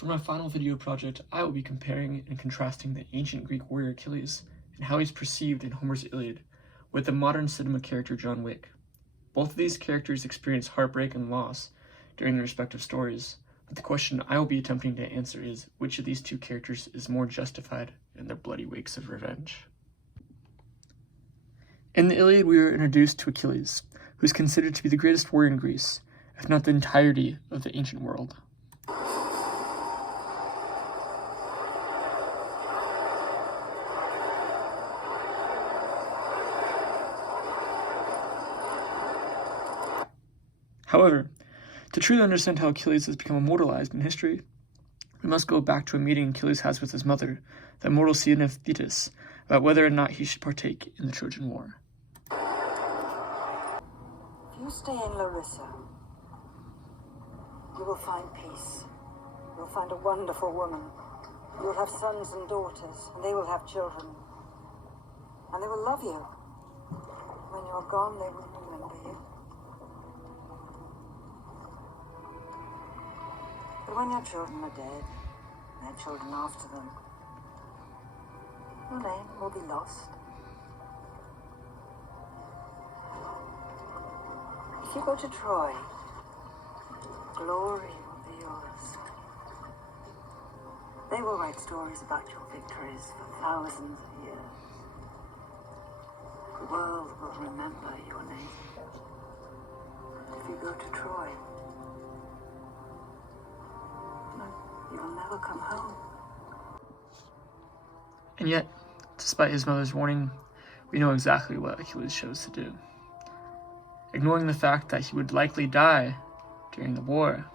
For my final video project, I will be comparing and contrasting the ancient Greek warrior Achilles and how he's perceived in Homer's Iliad with the modern cinema character John Wick. Both of these characters experience heartbreak and loss during their respective stories, but the question I will be attempting to answer is, which of these two characters is more justified in their bloody wakes of revenge? In the Iliad, we are introduced to Achilles, who is considered to be the greatest warrior in Greece, if not the entirety of the ancient world. However, to truly understand how Achilles has become immortalized in history, we must go back to a meeting Achilles has with his mother, the immortal Cyrene of Thetis, about whether or not he should partake in the Trojan War. If you stay in Larissa, you will find peace. You'll find a wonderful woman. You'll have sons and daughters, and they will have children. And they will love you. When you're gone, they will remember you. But when your children are dead, and their children after them, your name will be lost. If you go to Troy, glory will be yours. They will write stories about your victories for thousands of years. The world will remember your name. If you go to Troy, you'll never come home. And yet, despite his mother's warning, we know exactly what Achilles chose to do. Ignoring the fact that he would likely die during the war,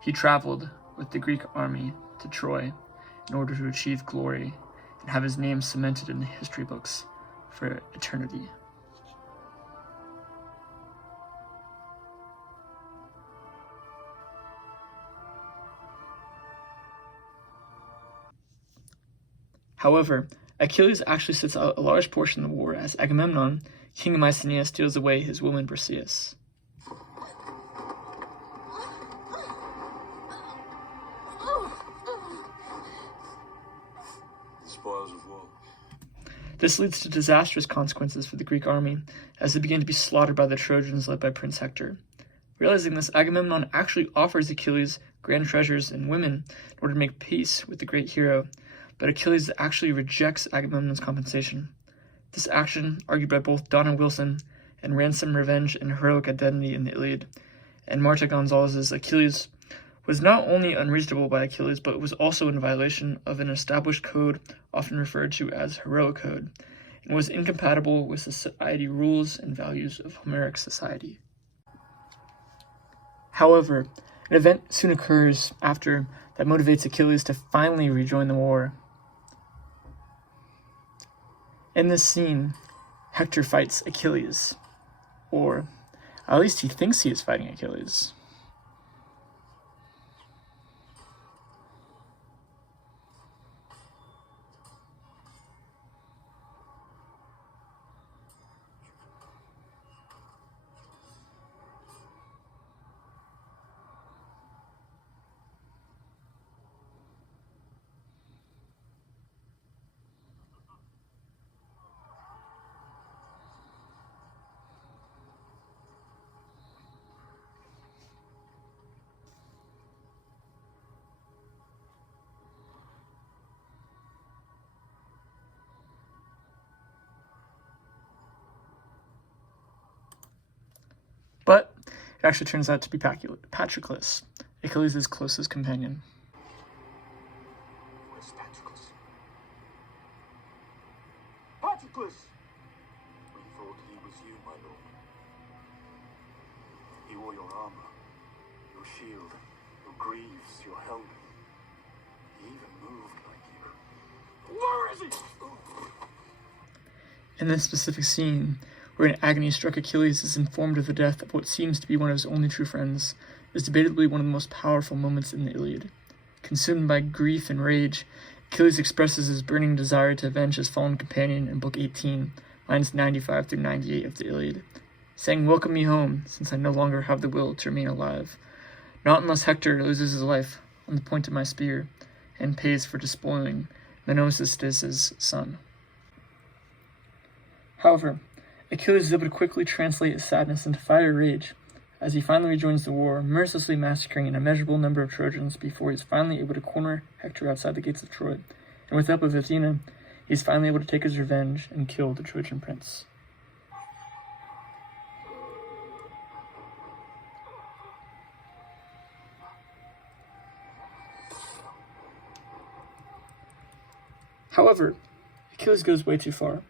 he traveled with the Greek army to Troy in order to achieve glory and have his name cemented in the history books for eternity. However, Achilles actually sits out a large portion of the war as Agamemnon, king of Mycenae, steals away his woman Briseis. Spoils of war. This leads to disastrous consequences for the Greek army as they begin to be slaughtered by the Trojans led by Prince Hector. Realizing this, Agamemnon actually offers Achilles grand treasures and women in order to make peace with the great hero, but Achilles actually rejects Agamemnon's compensation. This action, argued by both Donna Wilson and Ransom, Revenge, and Heroic Identity in the Iliad, and Marta Gonzalez's Achilles, was not only unreasonable by Achilles, but was also in violation of an established code often referred to as heroic code, and was incompatible with the society rules and values of Homeric society. However, an event soon occurs after that motivates Achilles to finally rejoin the war. In this scene, Hector fights Achilles, or at least he thinks he is fighting Achilles. But it actually turns out to be Patroclus, Achilles' closest companion. Where's Patroclus? Patroclus! We thought he was you, my lord. He wore your armor, your shield, your greaves, your helmet. He even moved like you. Where is he? In this specific scene, where in agony-struck Achilles is informed of the death of what seems to be one of his only true friends, is debatably one of the most powerful moments in the Iliad. Consumed by grief and rage, Achilles expresses his burning desire to avenge his fallen companion in Book 18, lines 95 through 98 of the Iliad, saying, "Welcome me home, since I no longer have the will to remain alive. Not unless Hector loses his life, on the point of my spear, and pays for despoiling Menoecistus' son. However, Achilles is able to quickly translate his sadness into fiery rage, as he finally rejoins the war, mercilessly massacring an immeasurable number of Trojans before he is finally able to corner Hector outside the gates of Troy, and with the help of Athena, he is finally able to take his revenge and kill the Trojan prince. However, Achilles goes way too far.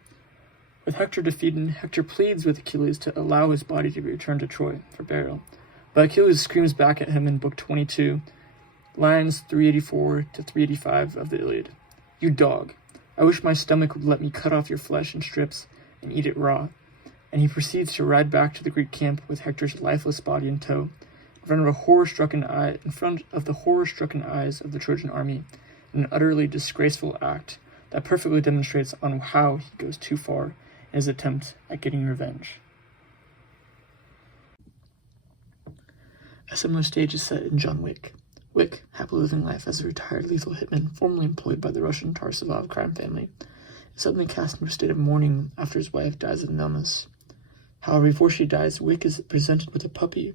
With Hector defeated, Hector pleads with Achilles to allow his body to be returned to Troy for burial, but Achilles screams back at him in Book 22, lines 384 to 385 of the Iliad. "You dog, I wish my stomach would let me cut off your flesh in strips and eat it raw." And he proceeds to ride back to the Greek camp with Hector's lifeless body in tow, in front of the horror-stricken eyes of the Trojan army, in an utterly disgraceful act that perfectly demonstrates on how he goes too far in his attempt at getting revenge. A similar stage is set in John Wick. Wick, happily living life as a retired lethal hitman formerly employed by the Russian Tarsevov crime family, is suddenly cast into a state of mourning after his wife dies of an illness. However, before she dies, Wick is presented with a puppy,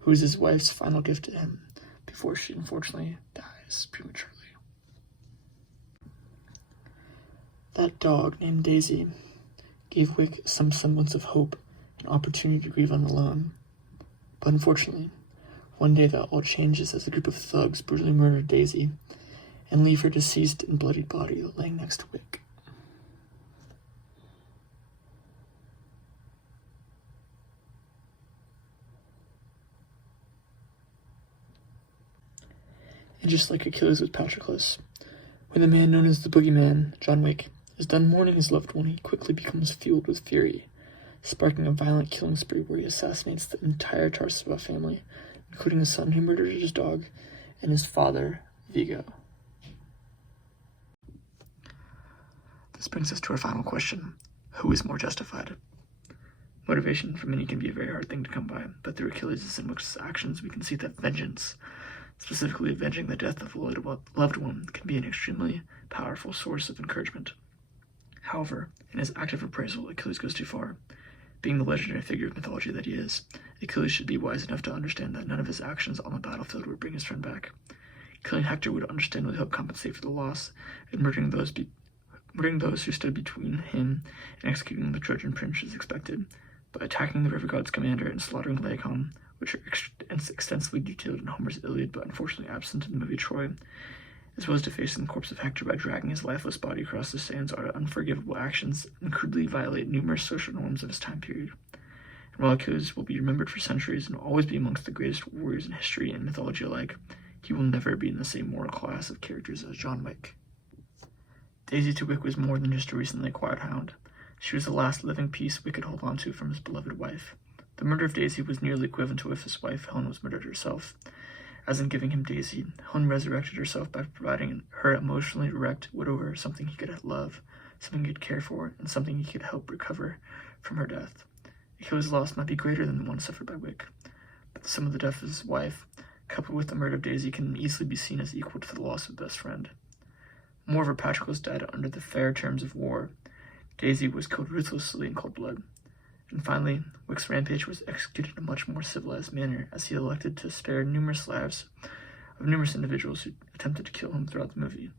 who is his wife's final gift to him, before she unfortunately dies prematurely. That dog, named Daisy, gave Wick some semblance of hope and opportunity to grieve on alone. But unfortunately, one day that all changes as a group of thugs brutally murder Daisy and leave her deceased and bloodied body laying next to Wick. And just like Achilles with Patroclus, when the man known as the Boogeyman, John Wick, is done mourning his loved one, he quickly becomes fueled with fury, sparking a violent killing spree where he assassinates the entire Tarseva family, including his son who murdered his dog, and his father, Vigo. This brings us to our final question. Who is more justified? Motivation for many can be a very hard thing to come by, but through Achilles' and Wick's actions we can see that vengeance, specifically avenging the death of a loved one, can be an extremely powerful source of encouragement. However, in his act of reprisal, Achilles goes too far. Being the legendary figure of mythology that he is, Achilles should be wise enough to understand that none of his actions on the battlefield would bring his friend back. Killing Hector would understandably help compensate for the loss, and murdering those who stood between him and executing the Trojan prince is expected. But attacking the river god's commander and slaughtering Laocoon, which are extensively detailed in Homer's Iliad but unfortunately absent in the movie Troy, as well as defacing the corpse of Hector by dragging his lifeless body across the sands, are unforgivable actions and crudely violate numerous social norms of his time period. And while Achilles will be remembered for centuries and will always be amongst the greatest warriors in history and mythology alike, he will never be in the same moral class of characters as John Wick. Daisy to Wick was more than just a recently acquired hound. She was the last living piece Wick could hold on to from his beloved wife. The murder of Daisy was nearly equivalent to if his wife, Helen, was murdered herself. As in giving him Daisy, Helen resurrected herself by providing her emotionally wrecked widower something he could love, something he could care for, and something he could help recover from her death. Achilles' loss might be greater than the one suffered by Wick, but the sum of the death of his wife, coupled with the murder of Daisy, can easily be seen as equal to the loss of a best friend. Moreover, Patroclus died under the fair terms of war. Daisy was killed ruthlessly in cold blood. And finally, Wick's rampage was executed in a much more civilized manner, as he elected to spare numerous lives of numerous individuals who attempted to kill him throughout the movie,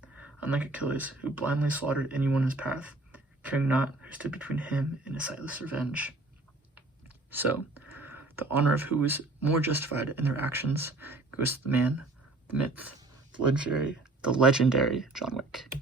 unlike Achilles, who blindly slaughtered anyone in his path, caring not who stood between him and his sightless revenge. So, the honor of who was more justified in their actions goes to the man, the myth, the legendary John Wick.